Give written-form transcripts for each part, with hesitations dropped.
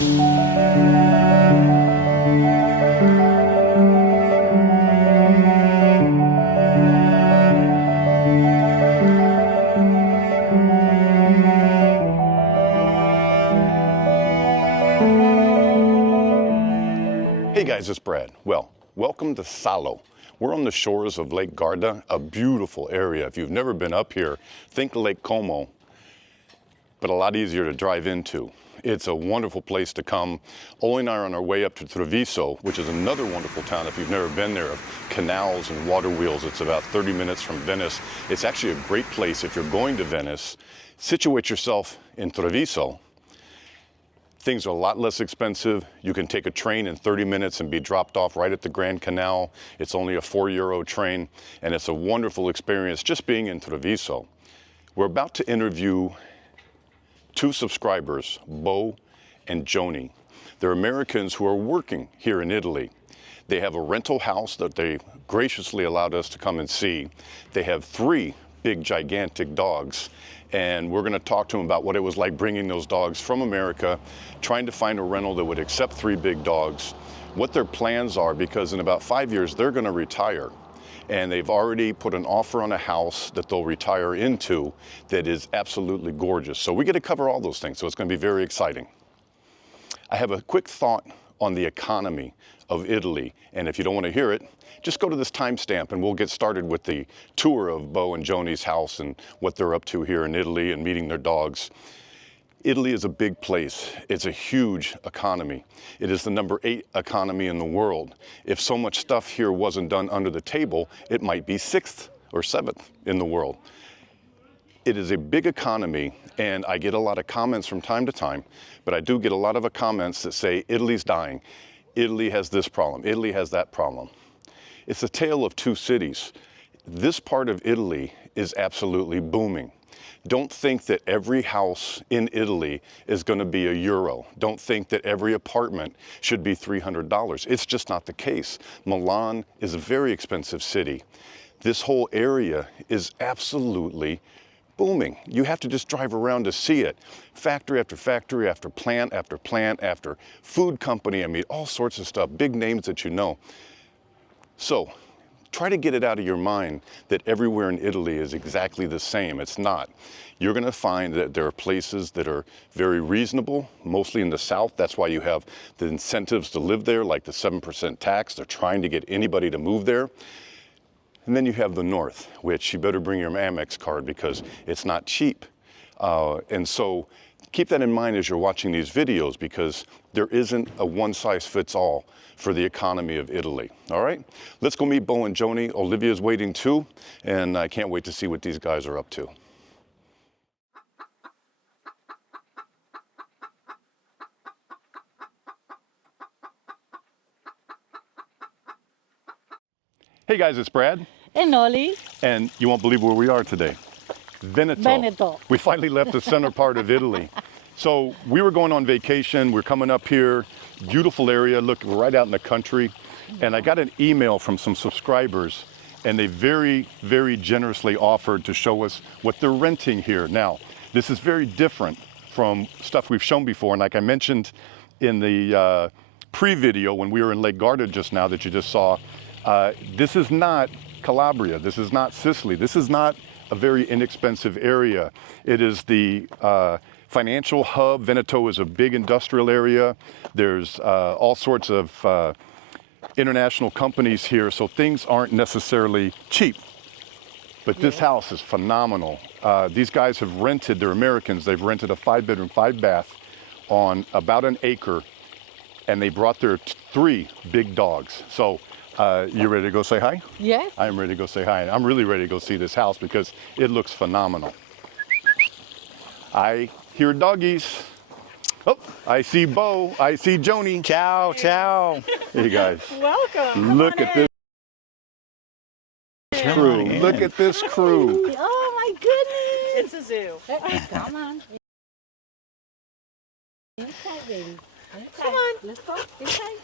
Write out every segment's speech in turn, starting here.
Hey guys, it's Brad. Well, welcome to Salo. We're on the shores of Lake Garda, a beautiful area. If you've never been up here, think Lake Como, but a lot easier to drive into. It's a wonderful place to come. Oli and I are on our way up to Treviso, which is another wonderful town if you've never been there, of canals and water wheels. It's about 30 minutes from Venice. It's actually a great place if you're going to Venice. Situate yourself in Treviso. Things are a lot less expensive. You can take a train in 30 minutes and be dropped off right at the Grand Canal. It's only a €4 train, and it's a wonderful experience just being in Treviso. We're about to interview two subscribers, Bo and Joanie. They're Americans who are working here in Italy. They have a rental house that they graciously allowed us to come and see. They have 3 big, gigantic dogs. And we're going to talk to them about what it was like bringing those dogs from America, trying to find a rental that would accept 3 big dogs, what their plans are, because in about 5 years, they're going to retire. And they've already put an offer on a house that they'll retire into that is absolutely gorgeous. So we get to cover all those things, so it's going to be very exciting. I have a quick thought on the economy of Italy, and if you don't want to hear it, just go to this timestamp and we'll get started with the tour of Bo and Joanie's house and what they're up to here in Italy and meeting their dogs. Italy is a big place. It's a huge economy. It is the number 8 economy in the world. If so much stuff here wasn't done under the table, it might be 6th or 7th in the world. It is a big economy, and I get a lot of comments from time to time, but I do get a lot of comments that say Italy's dying. Italy has this problem. Italy has that problem. It's a tale of 2 cities. This part of Italy is absolutely booming. Don't think that every house in Italy is going to be €1. Don't think that every apartment should be $300. It's just not the case. Milan is a very expensive city. This whole area is absolutely booming. You have to just drive around to see it. Factory after factory, after plant after plant, after food company. I mean, all sorts of stuff, big names that you know. So try to get it out of your mind that everywhere in Italy is exactly the same. It's not. You're going to find that there are places that are very reasonable, mostly in the south. That's why you have the incentives to live there, like the 7% tax. They're trying to get anybody to move there. And then you have the north, which you better bring your Amex card because it's not cheap. And so keep that in mind as you're watching these videos, because there isn't a one-size-fits-all for the economy of Italy. All right, let's go meet Bo and Joanie. Olivia's waiting too, and I can't wait to see what these guys are up to. Hey guys, it's Brad. And Oli. And you won't believe where we are today. Veneto. Veneto. We finally left the center part of Italy. So we were going on vacation. We're coming up here. Beautiful area. Look, we're right out in the country. And I got an email from some subscribers, and they very, very generously offered to show us what they're renting here. Now, this is very different from stuff we've shown before. And like I mentioned in the pre-video when we were in Lake Garda just now that you just saw, this is not Calabria. This is not Sicily. This is not a very inexpensive area. It is the financial hub. Veneto is a big industrial area. There's all sorts of international companies here, so things aren't necessarily cheap. But this house is phenomenal. These guys have rented, they're Americans, they've rented a 5-bedroom, 5-bath on about an acre, and they brought their 3 big dogs. So you ready to go say hi? Yes. I'm ready to go say hi. And I'm really ready to go see this house because it looks phenomenal. I hear doggies. Oh, I see Bo. I see Joanie. Ciao, ciao. Hey guys. Welcome. Look at this crew. Look at this crew. Oh my goodness. It's a zoo. Come on. Inside, baby. Come on. Let's go. Inside.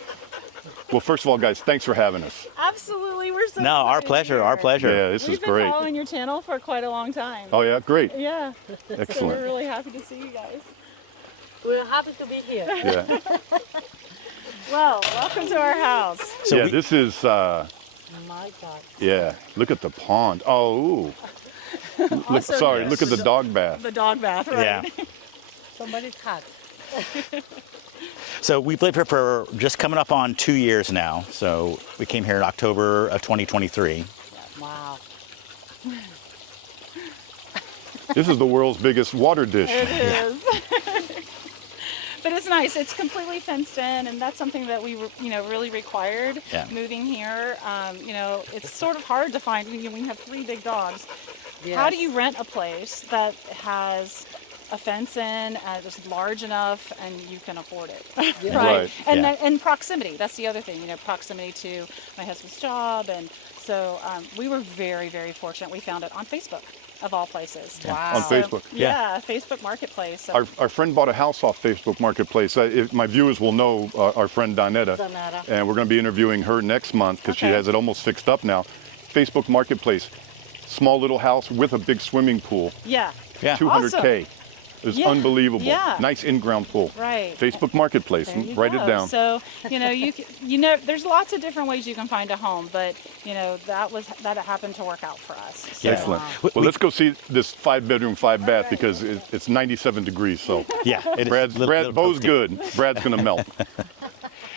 Well, first of all, guys, thanks for having us. Absolutely. We're so No, our excited pleasure, to be our here. pleasure. Yeah, this is We've been great. following your channel for quite a long time. Oh yeah, great. Yeah. So we're Excellent. really happy to see you guys. We're happy to be here. Yeah. Well, welcome to our house. So Yeah, this is, My God. yeah, look at the pond. Oh, ooh. Look, Also, sorry, yes, look at the dog bath. The dog bath, right? Yeah. Somebody's hot. So we've lived here for just coming up on 2 years now. So we came here in October of 2023. Wow. This is the world's biggest water dish. It is. But it's nice. It's completely fenced in, and that's something that we, really required moving here. It's sort of hard to find. We have 3 big dogs. Yes. How do you rent a place that has a fence in, that's large enough, and you can afford it? Right. And Yeah. and proximity. That's the other thing. Proximity to my husband's job, and so we were very, very fortunate. We found it on Facebook, of all places. Wow. On Facebook. Yeah, Facebook Marketplace. So Our friend bought a house off Facebook Marketplace. My viewers will know our friend Donetta, Donetta. and we're going to be interviewing her next month because she Okay. has it almost fixed up now. Facebook Marketplace, small little house with a big swimming pool, yeah. Yeah. 200K. It's Yeah. unbelievable. Yeah. Nice in-ground pool. Right. Facebook Marketplace. There you Write go. it down. So there's lots of different ways you can find a home, but that happened to work out for us. So, Excellent. We- Well, let's go see this 5-bedroom, 5-bath because it's 97 degrees. So Yeah. It is Brad, Bo's good. Brad's gonna melt.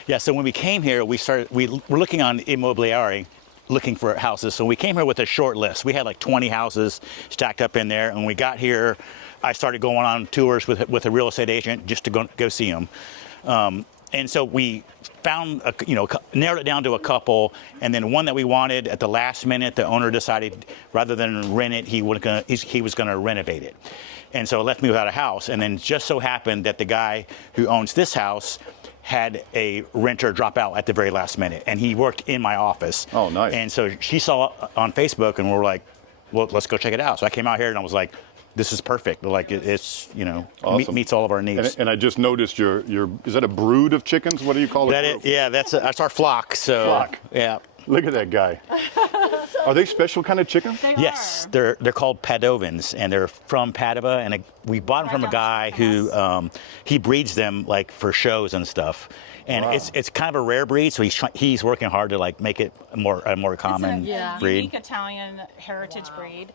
Yeah. So when we came here, we were looking on Immobiliare, looking for houses. So we came here with a short list. We had like 20 houses stacked up in there. And when we got here, I started going on tours with a real estate agent just to go see them. And so we found, narrowed it down to a couple, and then one that we wanted at the last minute, the owner decided rather than rent it, he was going to renovate it. And so it left me without a house. And then just so happened that the guy who owns this house had a renter drop out at the very last minute, and he worked in my office. Oh, nice. And so she saw it on Facebook, and we're like, well, let's go check it out. So I came out here and I was like, this is perfect. Like it's Awesome. meets all of our needs. And I just noticed your is that a brood of chickens? What do you call it? That's our flock. So Flock. yeah. Look at that guy. Are they special kind of chickens? They Yes, are. they're called Padovans, and they're from Padova, and we bought them from a guy who he breeds them like for shows and stuff, and Wow. it's kind of a rare breed, so he's working hard to like make it a more common breed. Unique Italian heritage breed.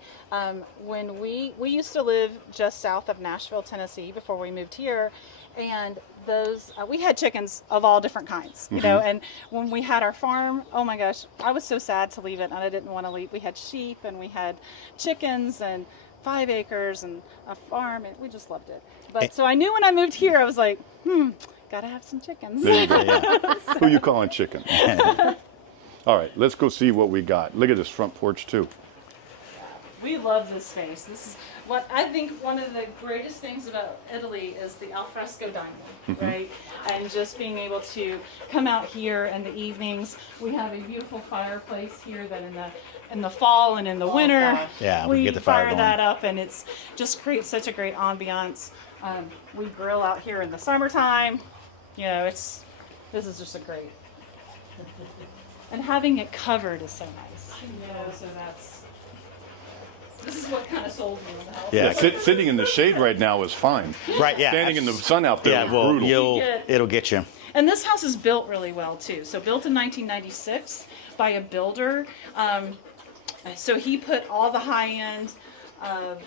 When we used to live just south of Nashville, Tennessee, before we moved here, and those we had chickens of all different kinds, and when we had our farm, oh my gosh, I was so sad to leave it, and I didn't want to leave. We had sheep and we had chickens and 5 acres and a farm, and we just loved it. But so I knew when I moved here, I was like, gotta have some chickens. There you go. Who you calling chicken? All right, let's go see what we got. Look at this front porch too. We love this space. This is what I think one of the greatest things about Italy is the alfresco dining, right? And just being able to come out here in the evenings. We have a beautiful fireplace here that in the fall and in the winter, Yeah, we we get the fire fire going. that up, and it's just creates such a great ambiance. We grill out here in the summertime. This is just a great. And having it covered is so nice. So this is what kind of sold me in the house. Yeah. Sitting in the shade right now is fine. Right. Yeah. Standing in the sun out there Yeah. is Well, brutal. it'll get you. And this house is built really well too. So built in 1996 by a builder. So he put all the high-end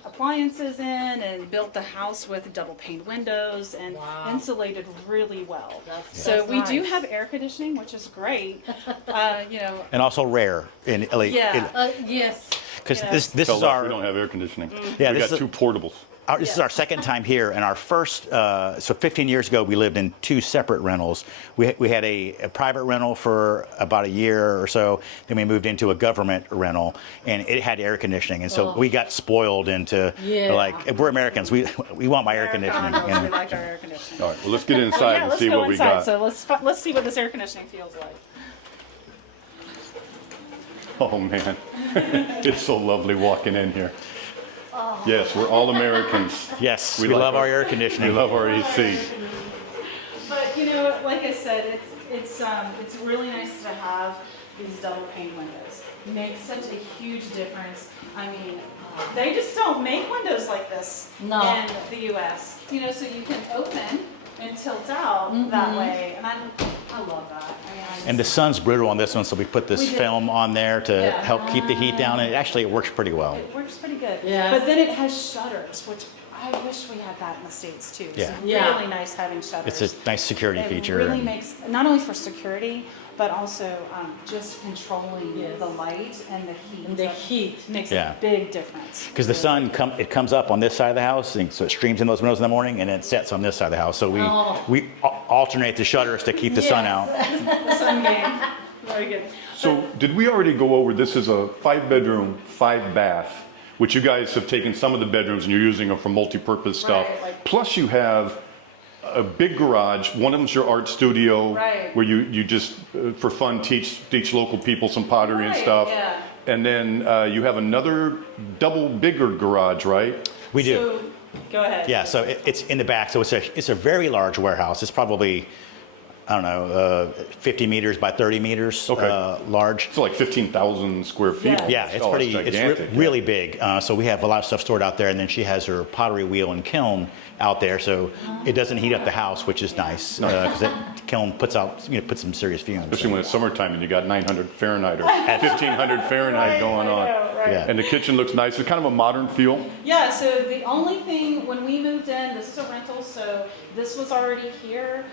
appliances in and built the house with double pane windows and Wow. insulated really well. That's We do nice. have air conditioning, which is great. And also rare in Italy. Yeah. Yes. Because Yes. this Tell is us our we don't have air conditioning. Yeah, we this got is- 2 portables. This is our second time here, and our first, so 15 years ago, we lived in 2 separate rentals. We had a private rental for about a year or so, then we moved into a government rental, and it had air conditioning, and so we got spoiled into, Yeah. like, we're Americans, we want my air conditioning. Americanos, we And, like our air conditioning. All right, well, let's get inside and let's see go what inside. we got. So let's see what this air conditioning feels like. Oh, man. It's so lovely walking in here. Yes, we're all Americans. yes, we like love our air conditioning. We love our AC. But like I said, it's really nice to have these double pane windows. It makes such a huge difference. I mean, they just don't make windows like this No. in the U.S. So you can open and tilt out that way. And I love that. I mean, And the sun's brutal on this one, so we put this We did. film on there to Yeah. help keep the heat down, and it works pretty well. it works pretty good. Yeah. But then it has shutters, which I wish we had that in the States too. Yeah. It's Yeah. really nice having shutters. It's a nice security It feature. really and- makes, not only for security, but also just controlling Yes. the light and the heat. And the heat. makes Yeah. a big difference. Because the sun comes up on this side of the house, and so it streams in those windows in the morning, and it sets on this side of the house. So we alternate the shutters to keep the sun out. The sun game. Very good. So did we already go over, this is a 5-bedroom, 5-bath, which you guys have taken some of the bedrooms and you're using them for multi-purpose stuff. Right, like- Plus you have a big garage. One of them's your art studio, Right. where you just, for fun, teach local people some pottery and Right, stuff. yeah. And then you have another double bigger garage, right? We do. So, go ahead. Yeah, so it's in the back. So it's a very large warehouse. It's probably, I don't know, 50 meters by 30 meters Okay. large. It's like 15,000 square feet. Yeah. Yeah, it's Oh, pretty. gigantic. Really big. So we have a lot of stuff stored out there, and then she has her pottery wheel and kiln out there, so it doesn't heat up the house, which is nice because that kiln puts some serious fumes. Especially when it's summertime and you got 900 Fahrenheit or 1500 Fahrenheit going on. I know, right. Yeah. And the kitchen looks nice. It's kind of a modern feel. Yeah, so the only thing, when we moved in, this is a rental, so this was already here.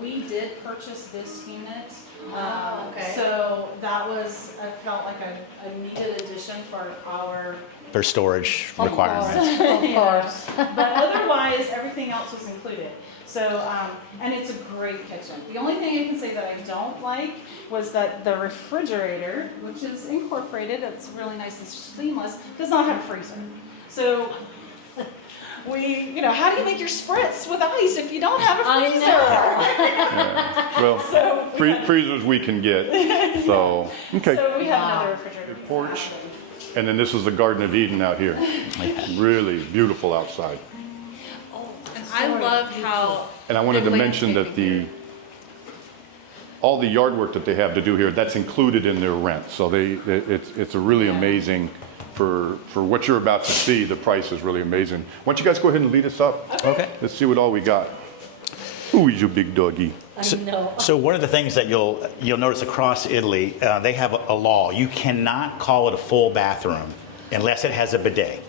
We did purchase this unit. okay. So that was, I felt like a needed addition for our, Their storage Of requirements. course, of course. but otherwise, everything else was included. So, and it's a great kitchen. The only thing I can say that I don't like was that the refrigerator, which is incorporated, it's really nice and seamless, does not have a freezer. So how do you make your spritz with ice if you don't have a I freezer? Yeah. Well, So we had- freezers we can get. So, okay. So we have Wow. another refrigerator. Porch. And then this is the Garden of Eden out here. Really beautiful outside. And I love how. And I wanted to the mention that landscaping all the yard work that they have to do here, that's included in their rent. So it's a really amazing, for what you're about to see, the price is really amazing. Why don't you guys go ahead and lead us up? Okay. Let's see what all we got. Who is your big doggy? I know. So one of the things that you'll notice across Italy, they have a law. You cannot call it a full bathroom unless it has a bidet.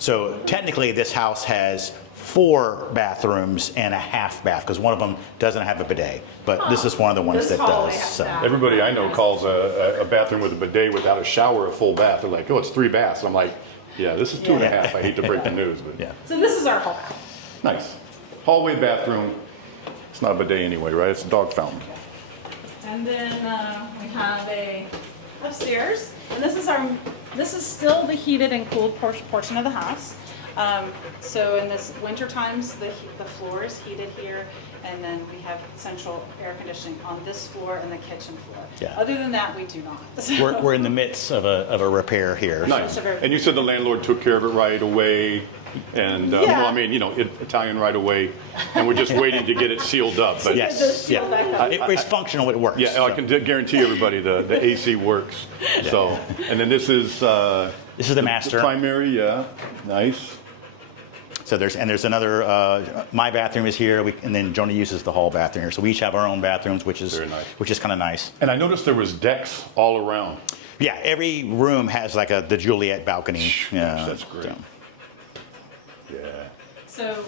So technically, this house has 4 bathrooms and a half bath because one of them doesn't have a bidet. But this is one of the ones This that hallway does. has So. that. Everybody I know calls a bathroom with a bidet without a shower a full bath. They're like, oh, it's 3 baths. I'm like, yeah, this is 2.5. I hate to break the news, but Yeah. So this is our hall bath. nice. Hallway bathroom. It's not a bidet anyway, right? It's a dog fountain. And then we have a upstairs, and this is still the heated and cooled portion of the house. So in this winter times, the floor is heated here, and then we have central air conditioning on this floor and the kitchen floor. Yeah. Other than that, we do not. We're in the midst of a repair here. Nice. a very- And you said the landlord took care of it right away, and Yeah. well, I mean, Italian right away, and we're just waiting to get it sealed up. But Yes. This seal back up. It's functional. It works. yeah, I So. can guarantee everybody the AC works. So, and then this is This is the master. primary. Yeah, nice. So there's another. My bathroom is here, and then Joanie uses the hall bathroom here. So we each have our own bathrooms, which is Very nice. kind of nice. And I noticed there was decks all around. Yeah, every room has like the Juliet balcony. Yeah, That's great. so. Yeah. So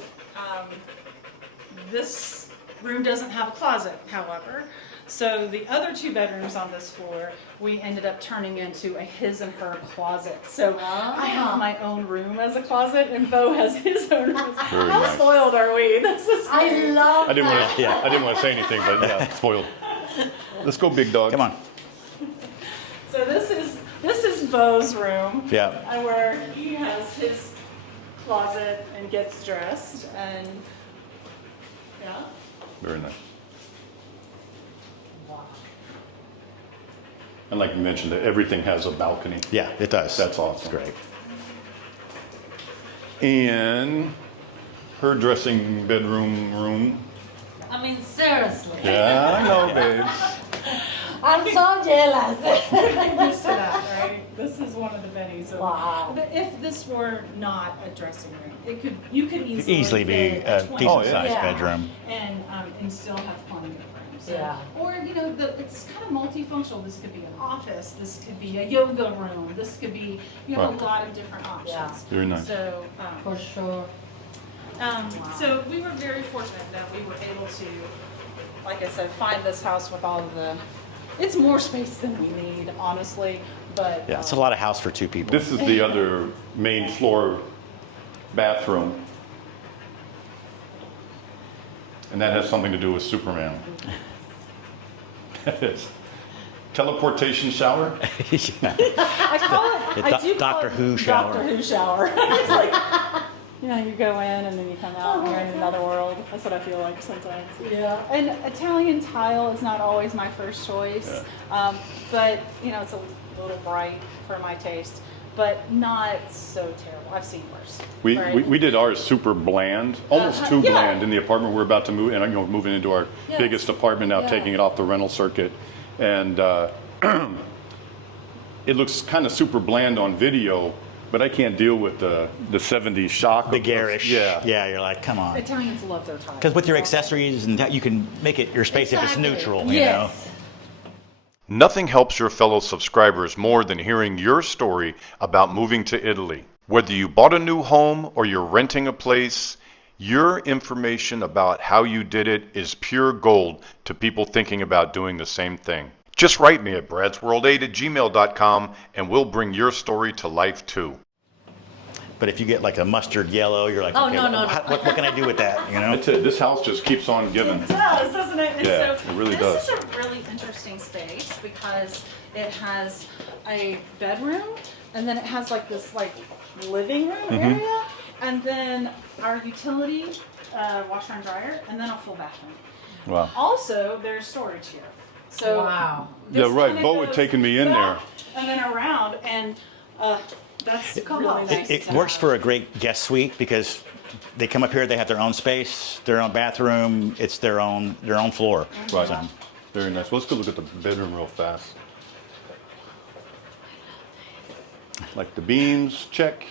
this room doesn't have a closet, however. So the other 2 bedrooms on this floor, we ended up turning into a his and her closet. So I have my own room as a closet, and Bo has his own room. Very How nice. spoiled are we? This is I great. love I didn't that. want to. Yeah. I didn't want to say anything, but yeah, spoiled. Let's go, big dog. Come on. So this is Bo's room. Yeah. Where he has his closet and gets dressed, and yeah. Very nice. And like you mentioned, that everything has a balcony. Yeah, it does. That's awesome. Great. And her dressing bedroom room. I mean, seriously. Yeah, I know, babes. I'm so jealous. Used to that, right? right? This is one of the many. So Wow. but if this were not a dressing room, you could Easily be fit a 20 decent sized Yeah. bedroom. and still have plenty of room. So, Yeah. Or it's kind of multifunctional. This could be an office. This could be a yoga room. This could be Right. a lot of different options. Yeah. Very nice. So. For sure. So we were very fortunate that we were able to, like I said, find this house with all of the. It's more space than we need, honestly, but. Yeah, it's a lot of house for 2 people. This is the other main floor bathroom. And that has something to do with Superman. It's teleportation shower. I call it. I do call Doctor it Who shower. Doctor Who shower. It's like, you go in and then you come out and you're in another world. That's what I feel like sometimes. Yeah. And Italian tile is not always my first choice, but it's a little bright for my taste, but not so terrible. I've seen worse. We did ours super bland, almost too yeah. bland in the apartment we're about to move, and moving into our Yes. biggest apartment now, Yeah. taking it off the rental circuit, and it looks kind of super bland on video, but I can't deal with the 70s shock. The of- garish. Yeah. You're like, come on. Italians love their tile. Because with your accessories and that, you can make it your space if it's Exactly. neutral, you know? Yes. Nothing helps your fellow subscribers more than hearing your story about moving to Italy. Whether you bought a new home or you're renting a place, your information about how you did it is pure gold to people thinking about doing the same thing. Just write me at bradsworld8@gmail.com and we'll bring your story to life too. But if you get like a mustard yellow, you're like, Oh, okay, no, no, no. what can I do with that, you know? That's it. This house just keeps on giving. It does, doesn't it? And Yeah, so it really this does. is a really interesting space because it has a bedroom and then it has like this living room Mm-hmm. area and then our utility washer and dryer and then a full bathroom. Wow. Also, there's storage here. So Wow. this Yeah, right. kinda Bo had goes taken me in there. back and then around and that's really nice. It to works have. for a great guest suite because they come up here, they have their own space, their own bathroom, it's their own floor. Right. So, Very nice. Well, let's go look at the bedroom real fast. Like the beams, check.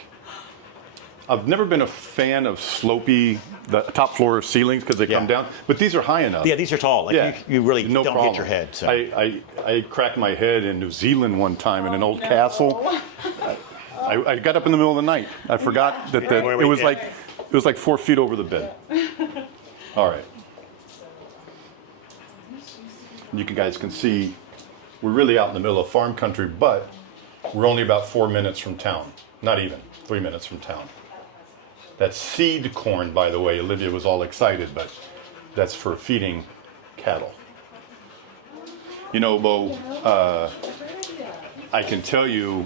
I've never been a fan of slopey, the top floor ceilings because they come Yeah. down, but these are high enough. yeah, these are tall. Like Yeah. you really No don't problem. hit your head. So. I cracked my head in New Zealand one time in an old castle. I got up in the middle of the night. I forgot that Where we- it was yeah. like 4 feet over the bed. All right. You guys can see we're really out in the middle of farm country, but we're only about 4 minutes from town. Not even 3 minutes from town. That's seed corn, by the way. Olivia was all excited, but that's for feeding cattle. You know, Bo, I can tell you,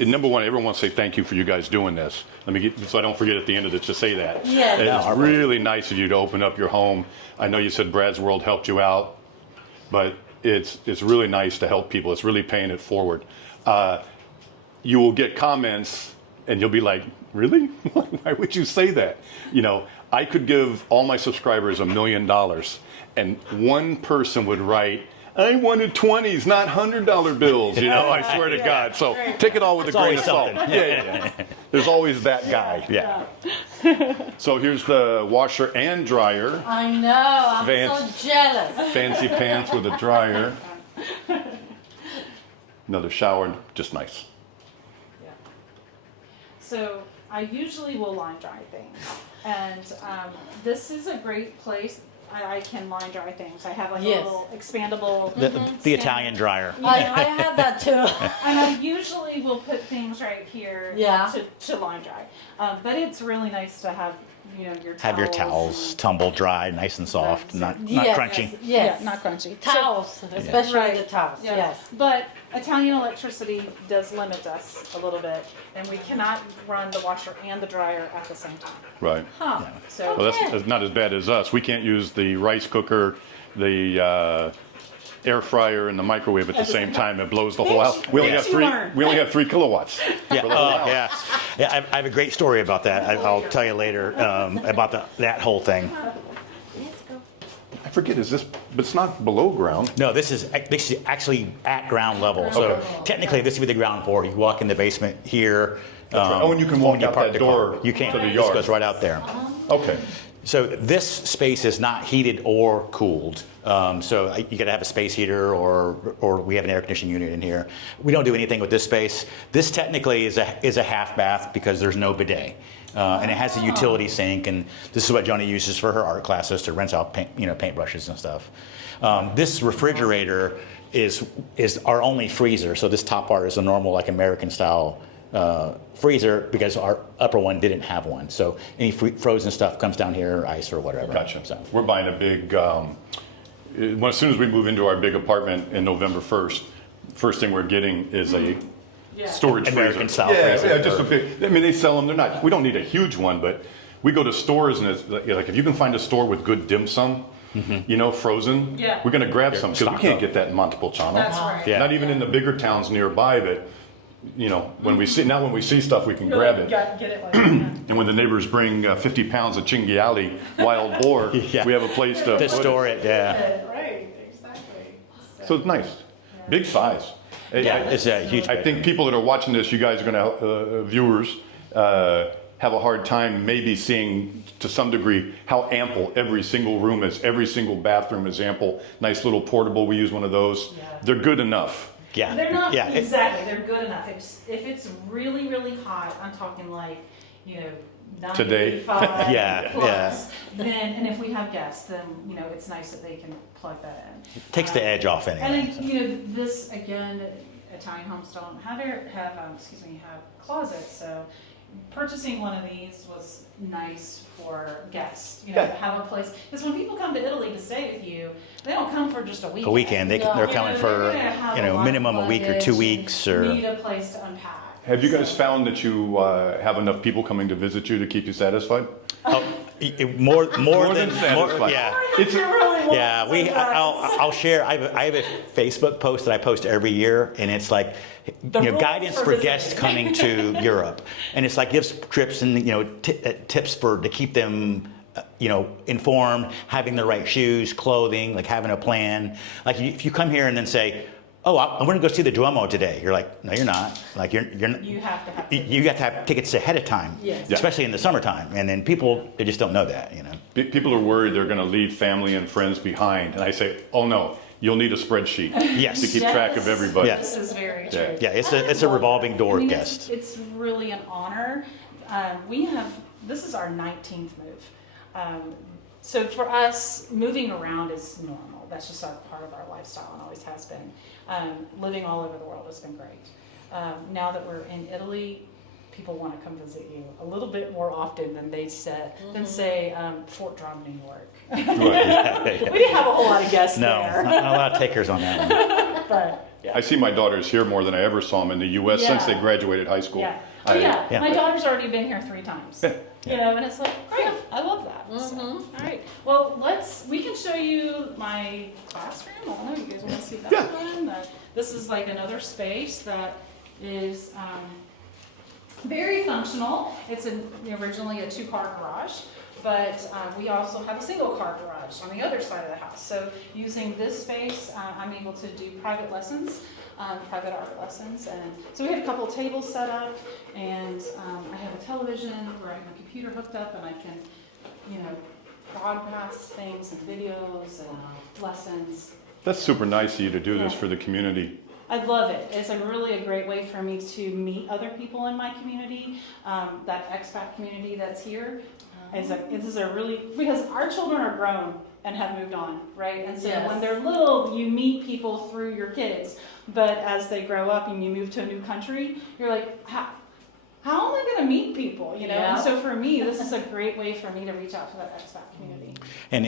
number one, everyone wants to say thank you for you guys doing this. Let me get, so I don't forget at the end of it to say that. Yes. It's really nice of you to open up your home. I know you said Brad's World helped you out, but it's really nice to help people. It's really paying it forward. You will get comments and you'll be like, really? Why would you say that? You know, I could give all my subscribers $1 million and one person would write, I wanted 20s, not $100 bills, you know, I swear to God. So take it all with a grain always of salt. something. Yeah. There's always that guy. Yeah. So here's the washer and dryer. I know. I'm Vance. so jealous. Fancy pants with a dryer. Another shower, just nice. So I usually will line dry things, and this is a great place. I can line dry things. I have like Yes. a little expandable. The Italian dryer. I have that too. And I usually will put things right here Yeah. to line dry. But it's really nice to have your towels. Have your towels tumble dry, nice and soft, That's not Yes. crunchy. Yes. Yeah, not crunchy. Towels, especially Right. the towels. Yeah. Yes. But Italian electricity does limit us a little bit, and we cannot run the washer and the dryer at the same time. Right. Huh. So Well, Okay. that's not as bad as us. We can't use the rice cooker, the air fryer, and the microwave at the same time. It blows the whole house. We only have Things you learn. 3 kilowatts. Yeah, for the whole house. yeah. I have a great story about that. I'll tell you later about that whole thing. forget, is this, but it's not below ground. No, this is actually at ground level. So technically, this would be the ground floor. You walk in the basement here. Right. Oh, and you can walk when you out park that the door car. You can't. to the This yard. goes right out there. Okay. So this space is not heated or cooled. So you got to have a space heater, or we have an air conditioning unit in here. We don't do anything with this space. This technically is a half bath because there's no bidet, and it has a utility sink. And this is what Joanie uses for her art classes to rinse out paintbrushes and stuff. This refrigerator is our only freezer. So this top part is a normal like American style freezer because our upper one didn't have one. So any frozen stuff comes down here, ice or whatever. Gotcha. So. We're buying a big, as soon as we move into our big apartment in November 1st, first thing we're getting is a storage American freezer. style freezer. Yeah, just a big, I mean, they sell them, we don't need a huge one, but we go to stores and it's like if you can find a store with good dim sum, frozen, Yeah. we're gonna grab some, because we stock can't up. get that in Montepulciano. That's right. Yeah. Not even in the bigger towns nearby, but, when we see stuff, we can grab it. Get it like that. And when the neighbors bring 50 pounds of Chingyali wild boar, Yeah. we have a place to To put it. store it, yeah. Right, exactly. So it's nice. Big size. Yeah, it's a huge. I think people that are watching this, you guys are going to, viewers, have a hard time maybe seeing to some degree how ample every single room is. Every single bathroom is ample. Nice little portable. We use one of those. Yeah. They're good enough. Yeah. They're not Yeah. exactly. They're good enough. If it's really, really hot, I'm talking like, 95 Today. Yeah, plus, then, and if we have guests, then, it's nice that they can plug that in. Takes the edge off And anyway. then, this, again, Italian homes don't have closets, so purchasing one of these was nice for guests, have a place. Because when people come to Italy to stay with you, they don't come for just a weekend. A weekend, they're coming for, They're gonna have a lot minimum of a week or luggage 2 and weeks or. need a place to unpack. Have you guys found that you have enough people coming to visit you to keep you satisfied? Oh, more than satisfied. yeah. It's Yeah, I'll share. I have a Facebook post that I post every year, and it's like, rules guidance for for visiting. guests coming to Europe, and it's like gives trips and tips to keep them. Informed, having the right shoes, clothing, like having a plan. Like if you come here and then say, "Oh, I'm going to go see the Duomo today," you're like, "No, you're not." Like you're You have to have. you have to have tickets ahead of time, Yes. especially in the summertime. And then people, they just don't know that, People are worried they're going to leave family and friends behind. And I say, oh no, you'll need a spreadsheet Yes. to keep track of everybody. Yes. This is very Yeah. true. Yeah, it's a revolving door of guests. It's really an honor. This is our 19th move. So for us, moving around is normal. That's just part of our lifestyle and always has been. Living all over the world has been great. Now that we're in Italy, people want to come visit you a little bit more often than say Fort Drum, New York. We didn't have a whole lot of guests No, there. not a lot of takers on that one. But I see my daughters here more than I ever saw them in the U.S. since Yeah. they graduated high school. yeah. Yeah. My daughter's already been here 3 times. Yeah. And it's like, great, I love that. So, all right, well, we can show you my classroom. I don't know, you guys want to see that one? This is like another space that is very functional. It's originally a 2-car garage, but we also have a single-car garage on the other side of the house. So using this space, I'm able to do private lessons. Private art lessons, and so we have a couple tables set up, and I have a television where I have my computer hooked up, and I can, broadcast things and videos and lessons. That's super nice of you to do this Yeah. for the community. I love it. It's really a great way for me to meet other people in my community, that expat community that's here. Because our children are grown and have moved on, right? And so when they're little, you meet people through your kids. But as they grow up and you move to a new country, you're like, how am I going to meet people? Yeah. And so for me, this is a great way for me to reach out to that expat community. And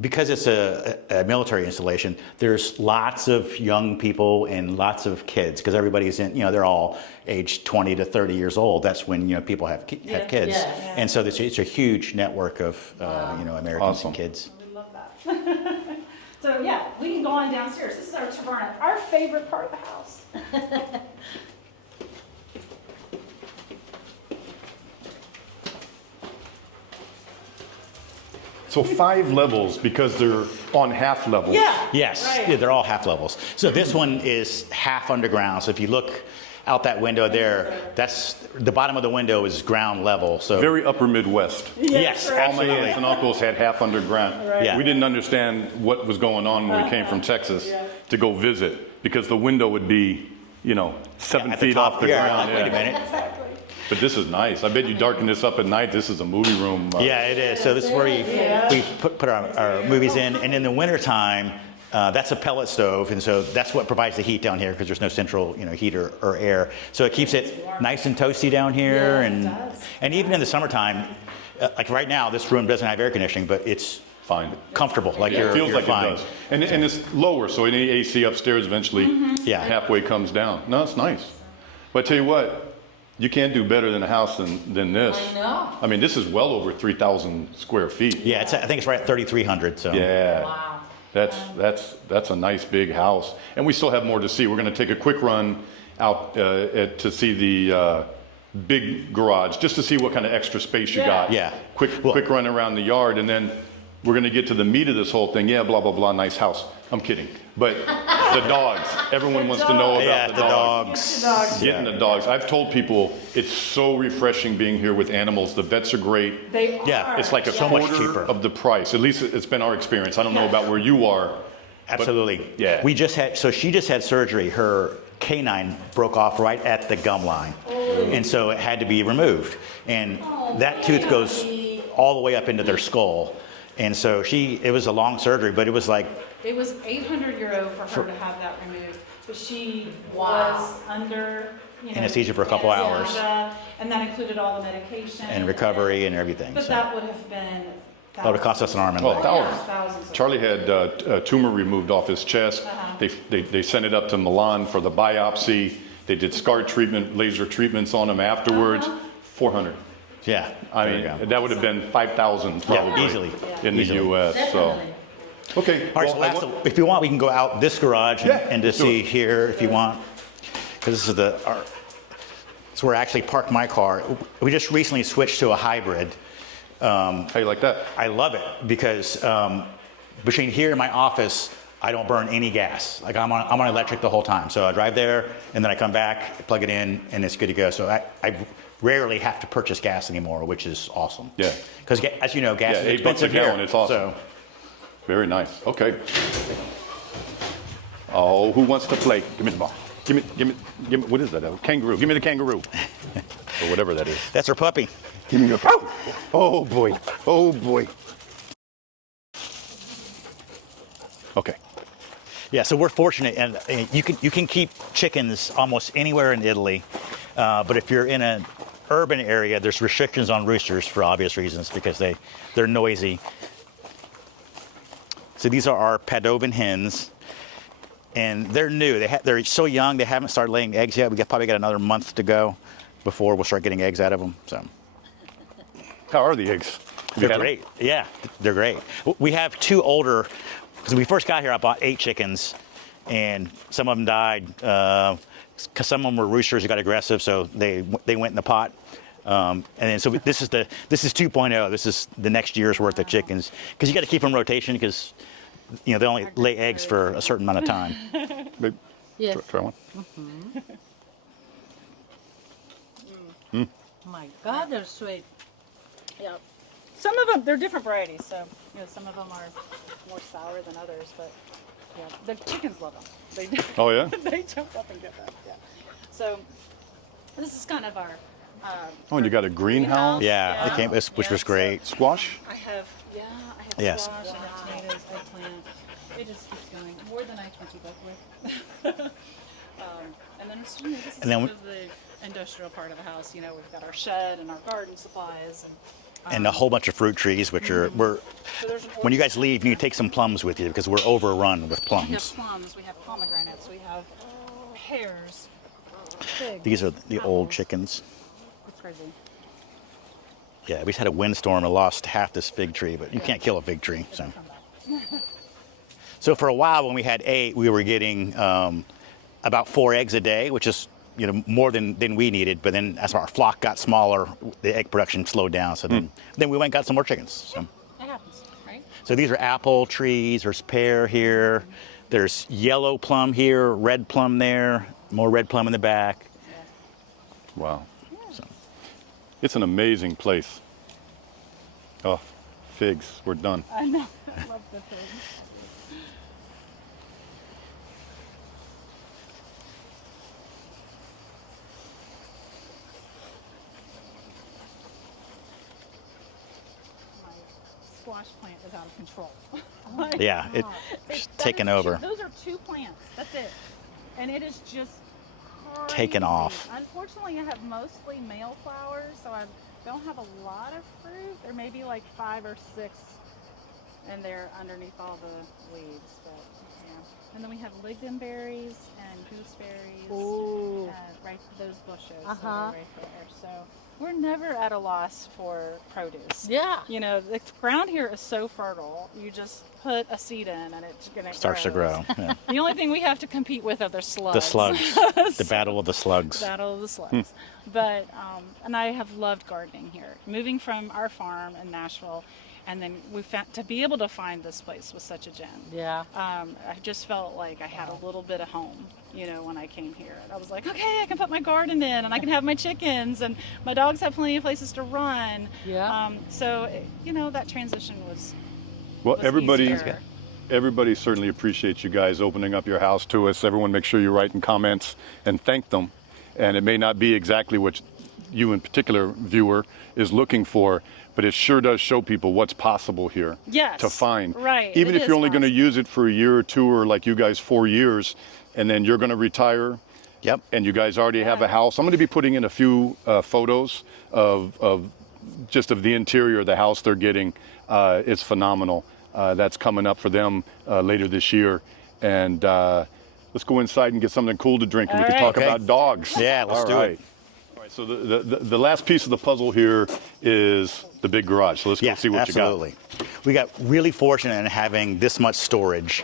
because it's a military installation, there's lots of young people and lots of kids, because everybody's they're all aged 20 to 30 years old. That's when, people have kids. Yeah. And so it's a huge network of, Americans Awesome. and kids. We love that. So yeah, we can go on downstairs. This is our taberna, our favorite part of the house. So 5 levels because they're on half levels. Yeah. Yes, Right. yeah, they're all half levels. So this one is half underground. So if you look out that window there, that's the bottom of the window is ground level. So Very upper Midwest. yes, right. All my absolutely. aunts and uncles had half underground. Right. Yeah. We didn't understand what was going on when we came from Texas to go visit because the window would be, 7 At the feet top, off the yeah, ground. like, wait a minute. But this is nice. I bet you darken this up at night. This is a movie room. Yeah, it is. So this is where we put our movies in. And in the wintertime, that's a pellet stove. And so that's what provides the heat down here because there's no central heater or air. So it keeps it nice and toasty down here. And even in the summertime, like right now, this room doesn't have air conditioning, but it's Fine. comfortable. Like It feels you're like fine. it does. And it's lower, so any AC upstairs eventually Yeah. halfway comes down. No, it's nice. But I tell you what, you can't do better than a house than this. I know. I mean, this is well over 3,000 square feet. Yeah, I think it's right at 3,300. So Yeah. Wow. That's a nice big house. And we still have more to see. We're going to take a quick run out to see the big garage, just to see what kind of extra space you got. Yeah. Quick run around the yard, and then we're going to get to the meat of this whole thing. Yeah, blah, blah, blah, nice house. I'm kidding. But the dogs. Everyone wants to know about yeah, the the dogs. dogs. Getting the dogs. I've told people it's so refreshing being here with animals. The vets are great. They Yeah, are. It's like a So much quarter cheaper. of the price. At least it's been our experience. I don't know about where you are. Absolutely. yeah. She just had surgery. Her canine broke off right at the gum line. And so it had to be removed. And that tooth goes all the way up into their skull. And so it was a long surgery, but it was like, It was 800 euro for her to have that removed, but she Wow. was under Anesthesia for a couple hours. anesthesia, and that included all the medication and recovery and everything. But So that would have been. that would have cost us an arm and Well, leg. thousands. Thousands of Charlie had a tumor removed off his chest. They sent it up to Milan for the biopsy. They did scar treatment, laser treatments on him afterwards. 400. Yeah. I there mean, you go. that would have been 5,000 probably easily. in the Easily. U.S. So, Definitely. okay. All right, well, so if you want, we can go out this garage and, Yeah, and let's just do see it. here if you want. Because this is it's where I actually parked my car. We just recently switched to a hybrid. how you like that? I love it because between here and my office, I don't burn any gas. Like I'm on electric the whole time. So I drive there and then I come back, plug it in, and it's good to go. So I rarely have to purchase gas anymore, which is awesome. Yeah. Because as you know, gas is Yeah, $8 a expensive gallon, here. it's awesome. So, Very nice. Okay. Oh, who wants to play? Give me the ball. Give me. What is that? A kangaroo. Give me the kangaroo. Or whatever that is. that's our puppy. Give me your. Oh boy. Oh boy. Okay. Yeah, so we're fortunate, and you can keep chickens almost anywhere in Italy, but if you're in an urban area, there's restrictions on roosters for obvious reasons because they're noisy. So these are our Padovan hens, and they're new. They're so young they haven't started laying eggs yet. Probably got another month to go before we'll start getting eggs out of them. So How are the eggs? Have you they're had 'em? great. Yeah, they're great. We have two older. Because when we first got here, I bought 8 chickens, and some of them died because some of them were roosters who got aggressive, so they went in the pot. And then so this is 2.0. This is the next year's worth of chickens because you got to keep them in rotation because they only lay eggs for a certain amount of time. Babe, Yes. try one. My God, they're sweet. Yeah. Some of them, they're different varieties, so some of them are more sour than others, but yeah, the chickens love them. They Oh yeah. they jump up and get them. Yeah. So this is kind of our. Oh, and you got a greenhouse. Yeah, it came, which was great. Squash. I have Yes. squash, I have tomatoes, eggplant. It just keeps going more than I can keep up with. And then this is And then sort of the industrial part of the house. We've got our shed and our garden supplies And a whole bunch of fruit trees, which we're. so there's an When you guys leave, you need to take some plums with you because we're overrun with We have plums. plums, we have pomegranates, we have pears, figs. These are the old chickens. It's crazy. Yeah, we just had a windstorm and lost half this fig tree, but you can't kill a fig tree. So for a while when we had 8, we were getting about 4 eggs a day, which is more than we needed. But then as our flock got smaller, the egg production slowed down. So then we went and got some more chickens. So It happens. So these are apple trees. There's pear here. There's yellow plum here, red plum there, more red plum in the back. Wow. So, It's an amazing place. Oh, figs. We're done. I know. I love the thing. My squash plant is out of control. yeah, it's That taken is over. Those are 2 plants. That's it. And it is just Taken crazy. off. Unfortunately, I have mostly male flowers, so I don't have a lot of fruit. There may be like 5 or 6, and they're underneath all the weeds. But yeah. And then we have lingonberries and gooseberries. Ooh. Right, those bushes Uh-huh. that are right there. So we're never at a loss for produce. Yeah. You know, the ground here is so fertile. You just put a seed in, and it's gonna Starts to grow. Yeah. The only thing we have to compete with are the slugs. The slugs. The battle of the slugs. Battle of the slugs. But and I have loved gardening here. Moving from our farm in Nashville, and then we found to be able to find this place was such a gem. Yeah. I just felt like I had a little bit of home, you know, when I came here. I was like, okay, I can put my garden in, and I can have my chickens, and my dogs have plenty of places to run. Yeah. So you know, that transition was. Well, was everybody, easier. everybody certainly appreciates you guys opening up your house to us. Everyone make sure you write in comments and thank them. And it may not be exactly what you in particular, viewer, is looking for, but it sure does show people what's possible here Yes, to find. right, Even it if you're is only going to possible. use it for a year or two, or like you guys 4 years, and then you're going to retire. Yep. And you guys already have a house. I'm going to be putting in a few photos of just of the interior of the house they're getting. It's phenomenal. That's coming up for them later this year. And let's go inside and get something cool to drink, and we All can right. talk Okay. about dogs. Yeah, let's All do right. it. All right. So the last piece of the puzzle here is the big garage. So let's go Yeah, see what absolutely. you got. We got really fortunate in having this much storage.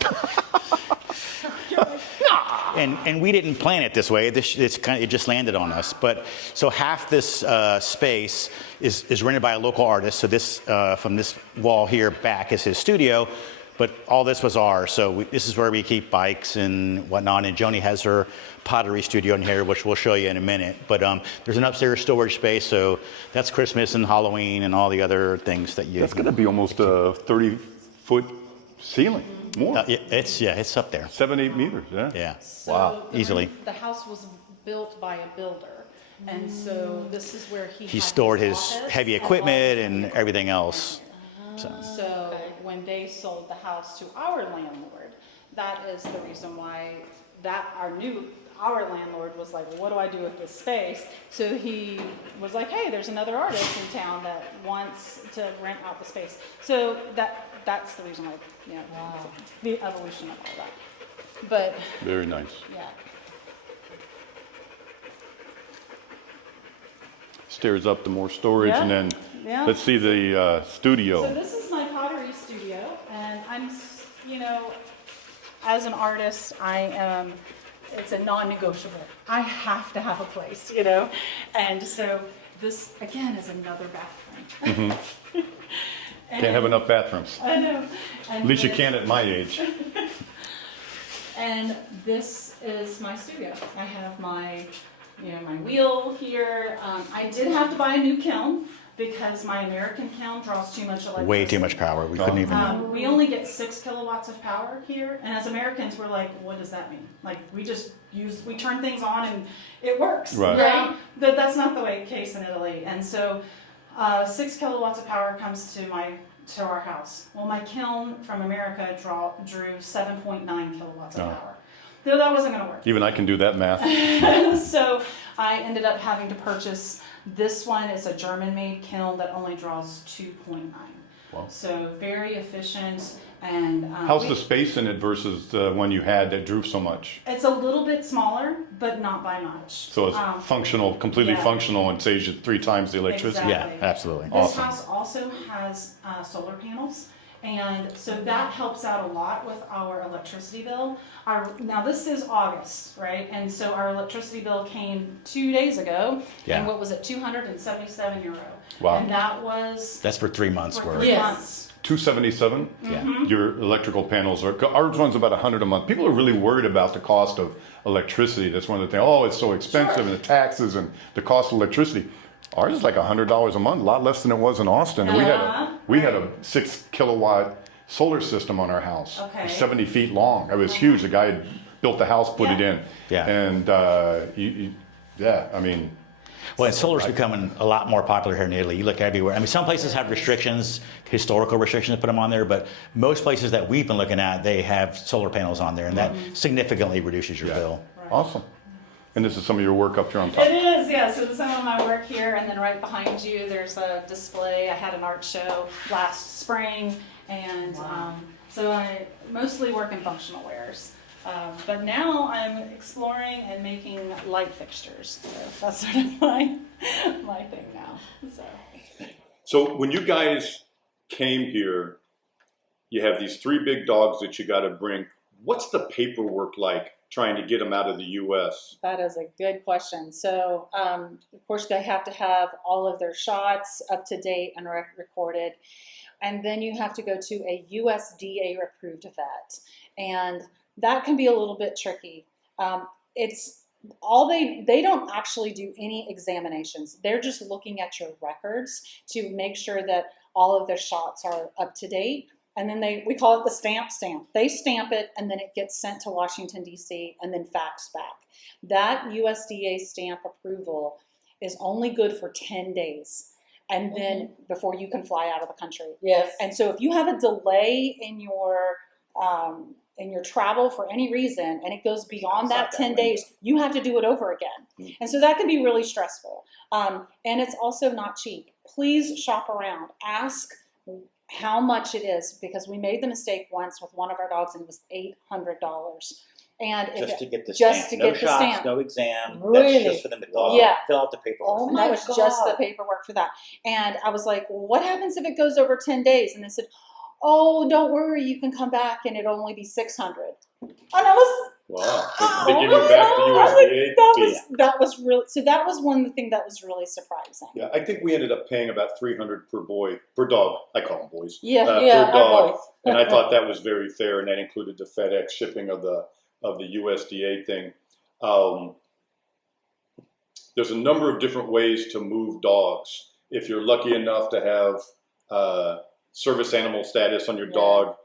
And we didn't plan it this way. It just landed on us. But so half this space is rented by a local artist. So this from this wall here back is his studio, but all this was ours. So this is where we keep bikes and whatnot. And Joanie has her pottery studio in here, which we'll show you in a minute. But there's an upstairs storage space. So that's Christmas and Halloween and all the other things that you. That's going to be almost a 30-foot ceiling, more. It's up there. 7-8 meters. Yeah. Yeah. So Wow. the Easily. The house was built by a builder, and so this is where he He had stored his office heavy and all equipment his and equipment. everything else. So when they sold the house to our landlord, that is the reason why our landlord was like, well, what do I do with this space? So he was like, hey, there's another artist in town that wants to rent out the space. So that's the reason why, you know, the evolution of all that. But Very nice. yeah. Stairs up to more storage, Yeah, and then yeah. let's see the studio. So this is my pottery studio, and I'm, you know, as an artist, it's a non-negotiable. I have to have a place, you know, and so this again is another bathroom. Can't have enough bathrooms. I know. And At least you this- can at my age. And this is my studio. I have my, you know, my wheel here. I did have to buy a new kiln because my American kiln draws too much electricity. Way too much power. We couldn't even. We only get 6 kilowatts of power here, and as Americans, we're like, what does that mean? Like, we turn things on and it works, Right. right? But that's not the case in Italy, and so 6 kilowatts of power comes to our house. Well, my kiln from America drew 7.9 kilowatts of Oh. power. So that wasn't going to work. Even I can do that math. So I ended up having to purchase this one. It's a German-made kiln that only draws 2.9. Wow. So very efficient, and How's the space in it versus the one you had that drew so much? it's a little bit smaller, but not by much. So it's functional, completely yeah. functional, and saves you 3 times the electricity. Exactly. Yeah, absolutely. This Awesome. house also has solar panels, and so that helps out a lot with our electricity bill. Now this is August, right? And so our electricity bill came 2 days ago, Yeah. and what was it, €277? Wow. And that was That's for 3 months for worth. 3 Yes. months. 277. Yeah. Your electrical panels are. Ours runs about 100 a month. People are really worried about the cost of electricity. That's one of the things. Oh, it's so expensive, and the taxes and the cost of electricity. Ours is like $100 a month, a lot less than it was in Austin. And we had a 6 kilowatt solar system on our house. Okay. It was 70 feet long. It was huge. The guy had built the house, put it in. Yeah. And I mean. Well, and solar's becoming a lot more popular here in Italy. You look everywhere. I mean, some places have restrictions, historical restrictions to put them on there, but most places that we've been looking at, they have solar panels on there, and that significantly reduces your bill. Awesome. And this is some of your work up here on top. It is, yeah. So some of my work here, and then right behind you, there's a display. I had an art show last spring, and so I mostly work in functional wares. But now I'm exploring and making light fixtures. So that's sort of my thing now. So when you guys came here, you have these 3 big dogs that you got to bring. What's the paperwork like trying to get them out of the U.S.? That is a good question. So, of course, they have to have all of their shots up to date and recorded. And then you have to go to a USDA approved vet. And that can be a little bit tricky. It's all they don't actually do any examinations. They're just looking at your records to make sure that all of their shots are up to date. And then we call it the stamp. They stamp it, and then it gets sent to Washington, D.C., and then faxed back. That USDA stamp approval is only good for 10 days. And then before you can fly out of the country. Yes. And so if you have a delay in your travel for any reason, and it goes beyond that 10 days, you have to do it over again. And so that can be really stressful. And it's also not cheap. Please shop around. Ask how much it is, because we made the mistake once with one of our dogs, and it was $800. And Just to get the just stamp. to No get the shots, stamp. no exam. Really? That's just for them to fill out the paperwork. Oh And that my was just the God. paperwork for that. And I was like, well, what happens if it goes over 10 days? And they said, oh, don't worry, you can come back and it'll only be $600. And I was, Wow. They give you back the I was like, USDA fee. that was really, so that was one of the things that was really surprising. Yeah, I think we ended up paying about $300 per dog. I call them boys. Yeah, per dog. boys. And I thought that was very fair, and that included the FedEx shipping of the USDA thing. There's a number of different ways to move dogs. If you're lucky enough to have service animal status on your dog,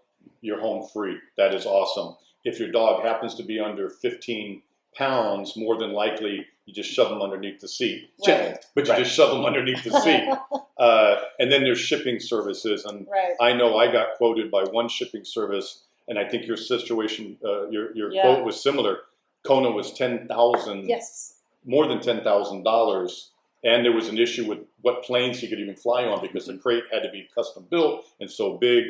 you're home free. That is awesome. If your dog happens to be under 15 pounds, more than likely you just shove them underneath the seat. Right. But you just shove them underneath the seat. And then there's shipping services. And I know I got quoted by one shipping service, and I think your situation, your quote was similar. Kona was $10,000, Yes. more than $10,000. And there was an issue with what planes he could even fly on, because the crate had to be custom built and so big.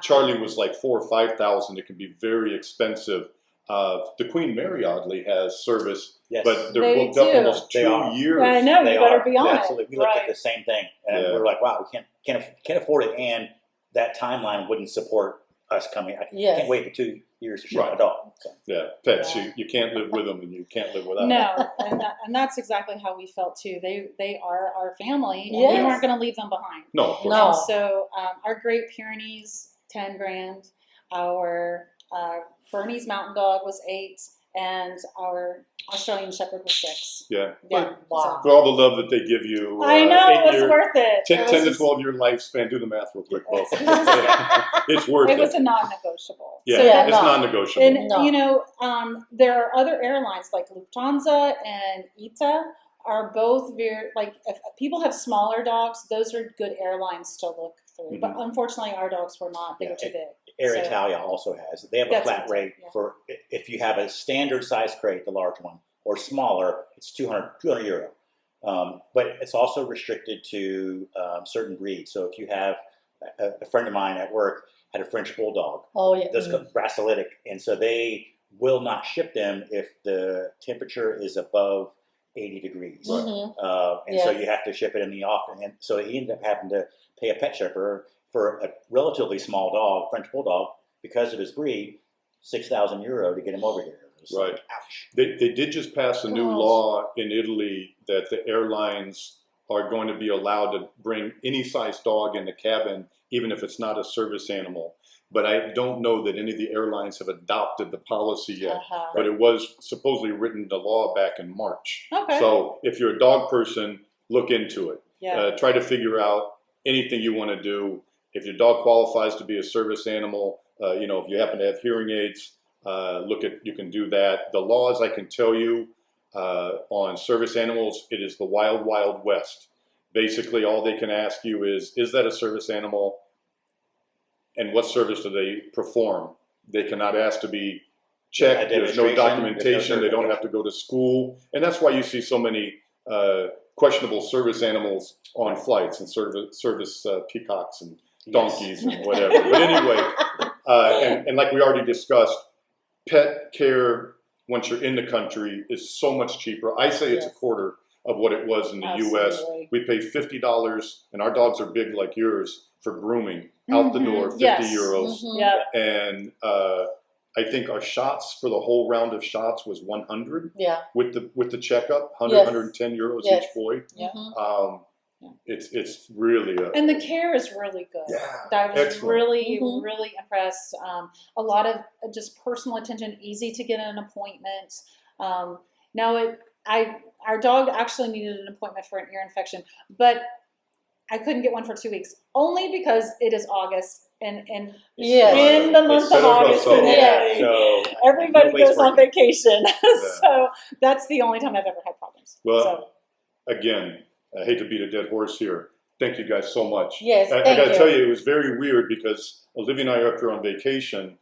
Charlie was like $4,000 or $5,000. It can be very expensive. The Queen Mary, oddly, has service, but they're They booked up do. almost 2 years. I know, you better be on it. Absolutely. We looked at the same thing, and we were like, wow, we can't afford it, and that timeline wouldn't support us coming. I can't wait for 2 years to ship a dog. So. Yeah, pets, you can't live with them, and you can't live without them. No, and that's exactly how we felt too. They are our family, and we Yes. weren't going to leave them behind. No, of course No. not. And so our Great Pyrenees, 10 grand, our Bernese Mountain Dog was 8, and our Australian Shepherd was 6. Yeah. Yeah. Wow. For all the love that they give you. I know, 8 it was year, worth it. 10, It was 10 to just- 12 year lifespan. Do the math real quick, Bo. It It's worth it. was a non-negotiable. Yeah, So Yeah, it's no. non-negotiable. And No. you know, there are other airlines like Lufthansa and ITA are both very, like, if people have smaller dogs, those are good airlines to look through. But unfortunately, our dogs were not; they were too big. Air So- Italia also has. They have a That's flat it, rate yeah. for if you have a standard size crate, the large one, or smaller, it's 200 euro. But it's also restricted to certain breeds. So if you have a friend of mine at work had a French bulldog, Oh yeah. that's brassilitic, and so they will not ship them if the temperature is above 80 degrees. Mhm. And so Yes. you have to ship it in the off. And so he ended up having to pay a pet shipper for a relatively small dog, French bulldog, because of his breed, 6,000 euro to get him over here. It was Right. like, ouch. They did just pass a new Gosh. law in Italy that the airlines are going to be allowed to bring any size dog in the cabin, even if it's not a service animal. But I don't know that any of the airlines have adopted the policy yet. But it was supposedly written into law back in March. Okay. So if you're a dog person, look into it. Yeah. Try to figure out anything you want to do. If your dog qualifies to be a service animal, you know, if you happen to have hearing aids, you can do that. The laws, I can tell you, on service animals, it is the wild, wild west. Basically, all they can ask you is that a service animal? And what service do they perform? They cannot ask to be checked. There's no documentation. They don't have to go to school. And that's why you see so many questionable service animals on flights, and service peacocks and donkeys and whatever. But anyway, and like we already discussed, pet care, once you're in the country, is so much cheaper. I say it's a quarter of what it was in the U.S. We pay $50, and our dogs are big like yours, for grooming. Out the door, 50 euros. And I think our shots for the whole round of shots was 100. Yeah. With the checkup, 100, 110 euros each boy. Yeah. It's really and the care is really good. Yeah, I was excellent. really really impressed. A lot of just personal attention, easy to get an appointment. Now our dog actually needed an appointment for an ear infection, but I couldn't get one for 2 weeks, only because it is August and in the month of August, everybody goes on vacation. So that's the only time I've ever had problems. Well, again, I hate to beat a dead horse here. Thank you guys so much. Yes, I got to tell you, it was very weird because Olivia and I are up here on vacation.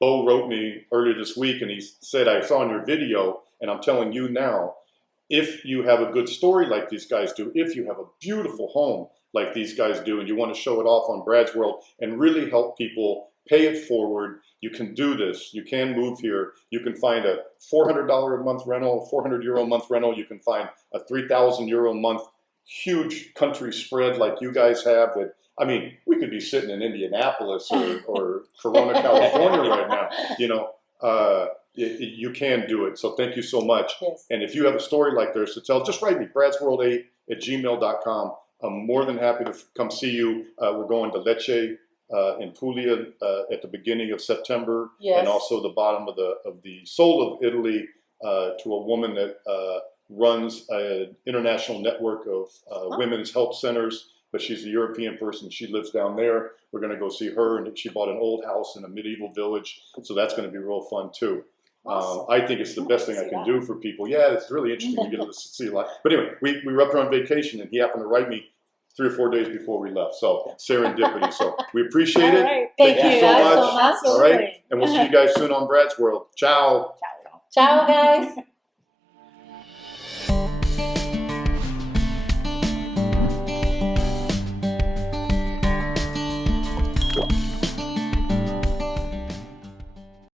Bo wrote me earlier this week, and he said, I saw in your video, and I'm telling you now, if you have a good story like these guys do, if you have a beautiful home like these guys do, and you want to show it off on Brad's World and really help people pay it forward, you can do this. You can move here. You can find a $400 a month rental, 400 euro a month rental. You can find a 3,000 euro a month huge country spread like you guys have. That, I mean, we could be sitting in Indianapolis or Corona, California right now. You know, you can do it. So thank you so much. Yes. And if you have a story like this to tell, just write me, bradsworld8@gmail.com. I'm more than happy to come see you. We're going to Lecce in Puglia at the beginning of September, and also the bottom of the soul of Italy to a woman that runs an international network of women's health centers, but she's a European person. She lives down there. We're going to go see her, and she bought an old house in a medieval village, so that's going to be real fun too. Awesome. I think it's the best thing I can do for people. Yeah, it's really interesting to get to see a lot. But anyway, we were up there on vacation, and he happened to write me 3 or 4 days before we left. So serendipity. So we appreciate it. Right. Thank you so much. so much. All right. And we'll see you guys soon on Brad's World. Ciao. Ciao, guys.